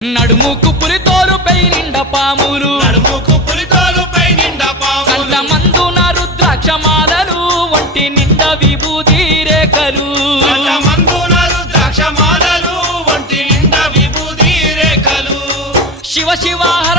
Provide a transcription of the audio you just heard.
నడుముకు పులితోలుపై నిండా పాములు కంట మందున రుద్రాక్షమాలలు ఒంటి నిండా విభూతి రేఖలు శివ శివ హర